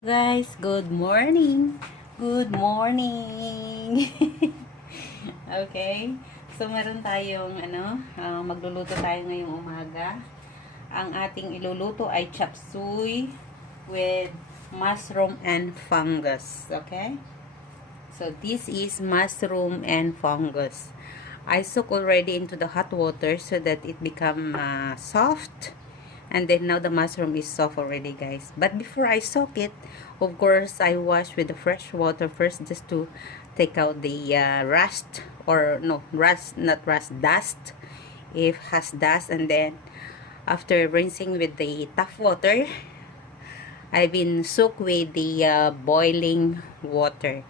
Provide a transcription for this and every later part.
Guys, good morning. Good morning. Okay. So meron tayong magluluto tayo ngayong umaga. Ang ating iluluto ay chopsuey with mushroom and fungus. Okay? So this is mushroom and fungus. I soak already into the hot water so that it become soft. And then now the mushroom is soft already, guys. But before I soak it, of course, I wash with the fresh water first just to take out the rust, or no, rust, not rust, dust, if has dust. And then after rinsing with the tap water, I've been soaked with the boiling water.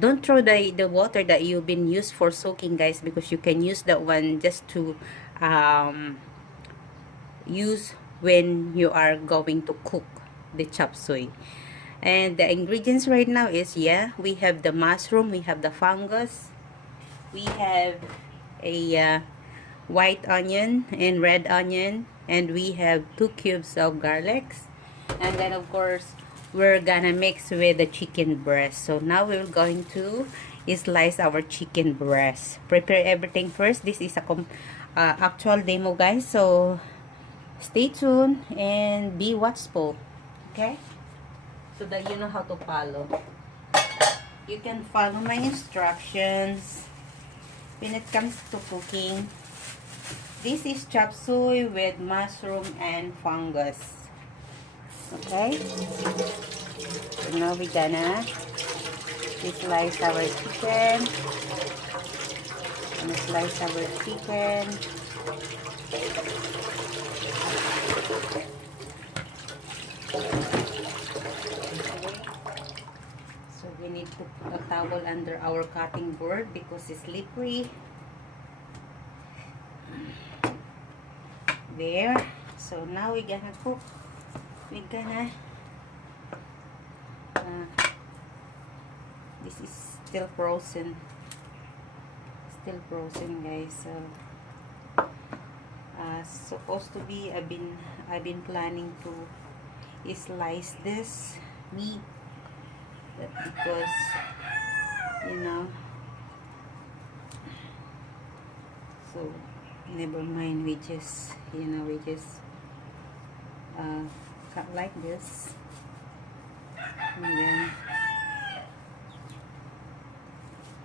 Don't throw the water that you've been used for soaking, guys, because you can use that one just to use when you are going to cook the chop suey. And the ingredients right now is, we have the mushroom, we have the fungus, we have a white onion and red onion, and we have 2 cubes of garlic. And then of course we're gonna mix with the chicken breast. So now we're going to slice our chicken breast. Prepare everything first. This is a actual demo, guys, so stay tuned and be watchful, okay, so that you know how to follow. You can follow my instructions when it comes to cooking. This is chop suey with mushroom and fungus. Okay, so now we're gonna slice our chicken. So we need to put a towel under our cutting board because it's slippery. There. So now we're gonna cook. We're gonna this is still frozen, guys. So supposed to be, I've been planning to slice this meat, but because so never mind, we just cut like this, and then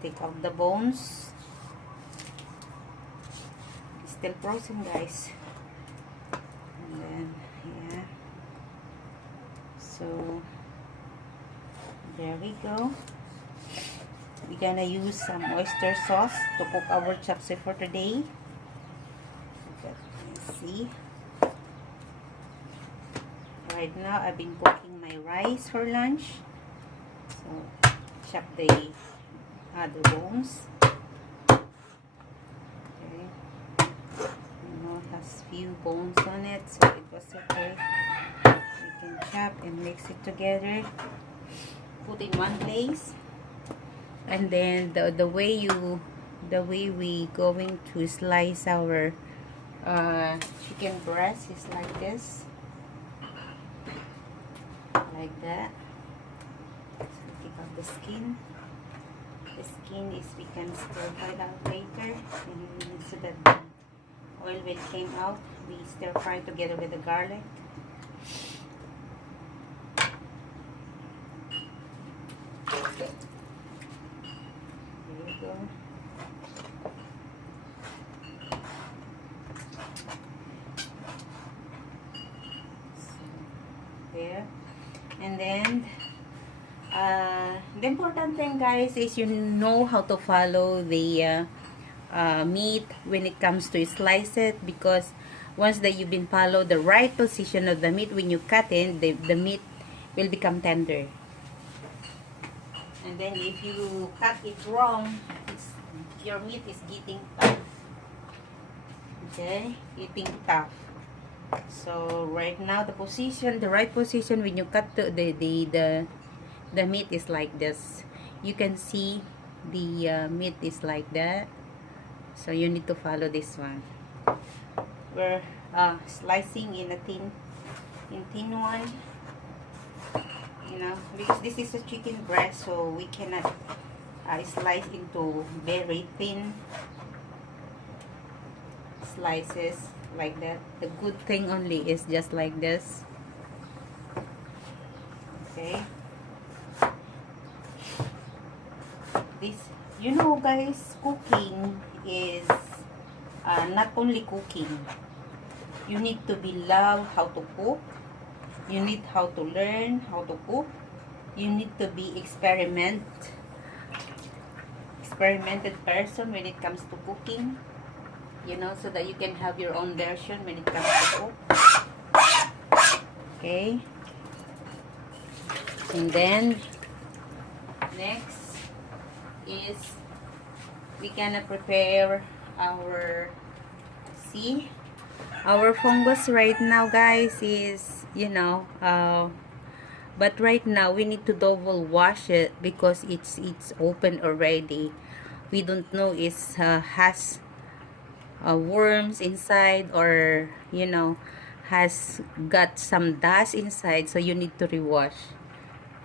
take out the bones. It's still frozen, guys. And then so there we go. We're gonna use some oyster sauce to cook our chopsuey for today. Let's see. Right now I've been cooking my rice for lunch. So chop the other bones. Okay. It has few bones on it, so it was okay. We can chop and mix it together. Put in one place. And then the way we going to slice our chicken breast is like this, like that. So take out the skin. The skin is, we can stir fry it out later, and so that the oil will came out. We stir fry together with the garlic. Go. So, there. And then the important thing, guys, is you know how to follow the meat when it comes to slice it, because once that you've been follow the right position of the meat, when you cut in, the meat will become tender. And then if you cut it wrong, your meat is getting tough. Okay, getting tough. So right now the right position when you cut the meat is like this. You can see the meat is like that. So you need to follow this one. We're slicing in a thin one. You know, because this is a chicken breast, so we cannot slice into very thin slices like that. The good thing only is just like this. Okay, this, you know guys, cooking is not only cooking. You need to be love how to cook. You need how to learn how to cook. You need to be experimented person when it comes to cooking, you know, so that you can have your own version when it comes to cook. Okay, and then next is we gonna prepare our, see, our fungus right now guys is, you know, but right now we need to double wash it because it's open already. We don't know it has worms inside, or you know, has got some dust inside, so you need to rewash.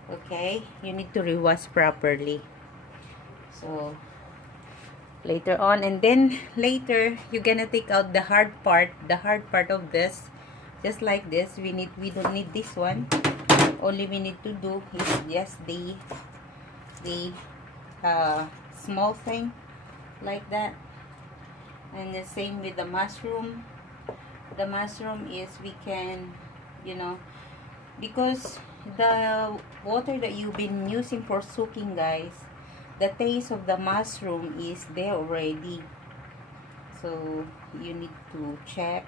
Okay, you need to rewash properly. So later on, and then later you're gonna take out the hard part of this, just like this. We don't need this one. Only we need to do is just the small thing like that. And the same with the mushroom. The mushroom is, we can, you know, because the water that you've been using for soaking guys, the taste of the mushroom is there already. So you need to check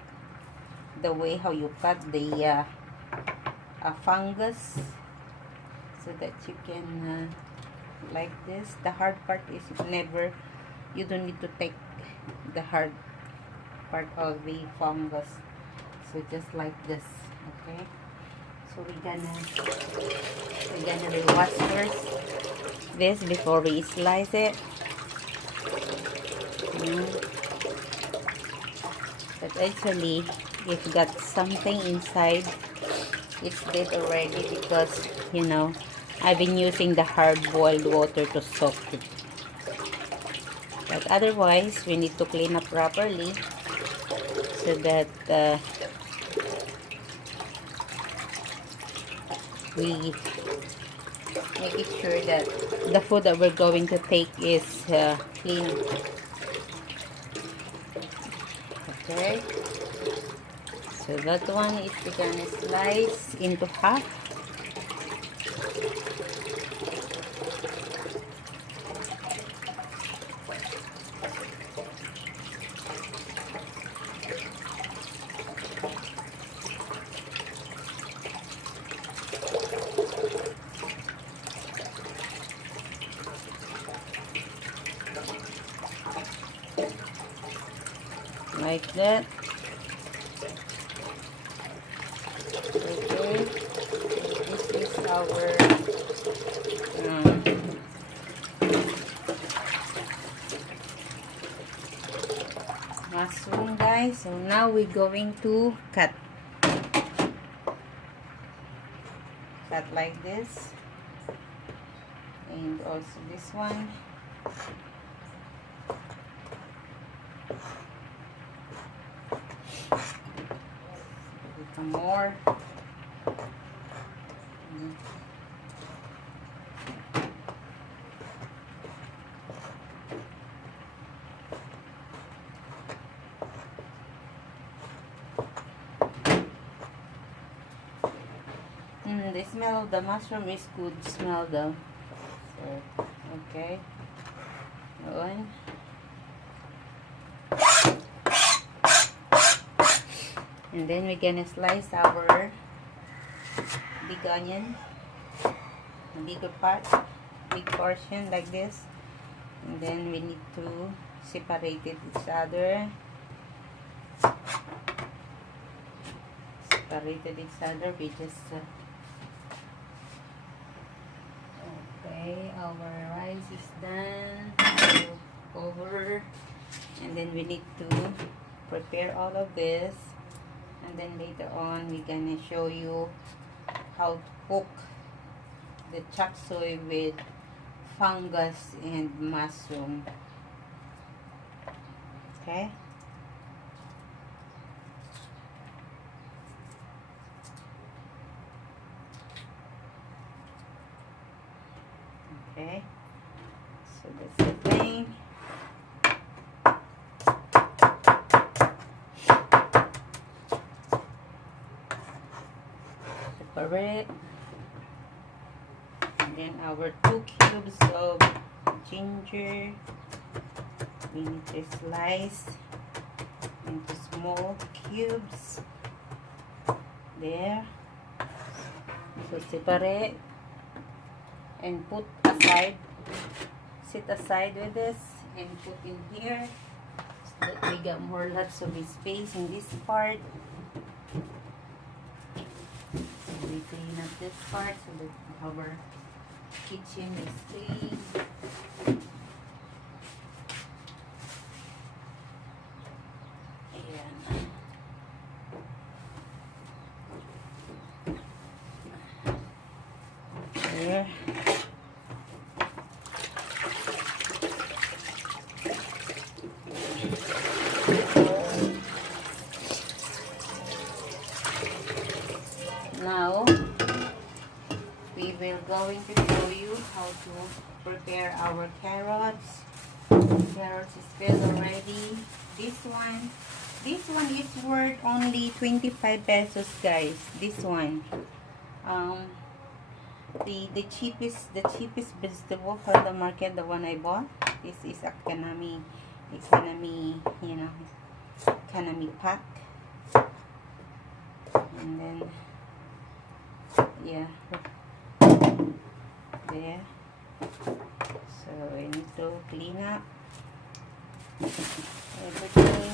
the way how you cut the fungus, so that you can like this. The hard part is never, you don't need to take the hard part of the fungus, so just like this. Okay, so we're gonna rewash first this before we slice it. But actually if got something inside, it's dead already, because you know, I've been using the hard-boiled water to soak it. But otherwise we need to clean up properly, so that we make it sure that the food that we're going to take is clean. Okay, so that one is we're gonna slice into half. Like that. Okay, this is our mushroom guys. So now we're going to cut like this, and also this one. Some more. The smell of the mushroom is good smell though. So, okay. One. And then we're gonna slice our big onion, a bigger part, big portion like this. And then we need to separate it each other. Separated each other. We just okay, our rice is done. So, over, and then we need to prepare all of this. And then later on we're gonna show you how to cook the chopsuey with fungus and mushroom. Okay. Okay. So that's the thing. Separate. And then our 2 cubes of ginger, we need to slice into small cubes. There. So separate and put aside. Sit aside with this and put in here so that we got more lots of space in this part. So we clean up this part so that our kitchen is clean. Ayan. There. Now, we will going to show you how to prepare our carrots. Carrots is filled already. This one is worth only 25 pesos, guys. This one. The cheapest vegetable from the market, the one I bought. This is economy, you know, economy pack. And then yeah, there. So I need to clean up everything.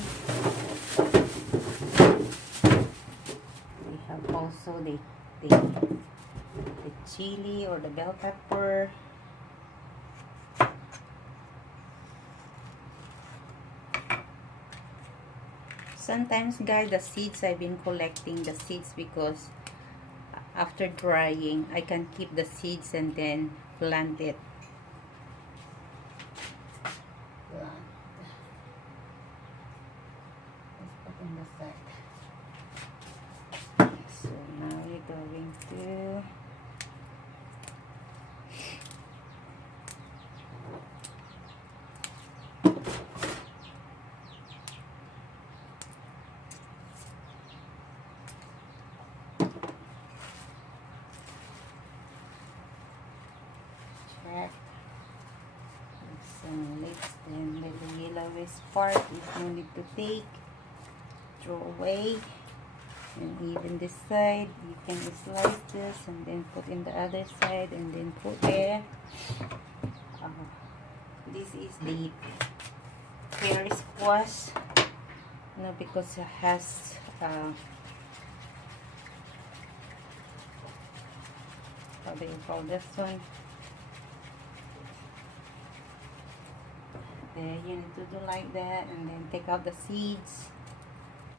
We have also the chili or the bell pepper. Sometimes, guys, the seeds, I've been collecting the seeds because after drying, I can keep the seeds and then plant it. Let's put in the side. So now we're going to check some lips, then the yellowish part is no need to take, throw away. And even this side, you can slice this and then put in the other side and then put there. This is the pear squash, because it has how do you call this one? There, you need to do like that and then take out the seeds.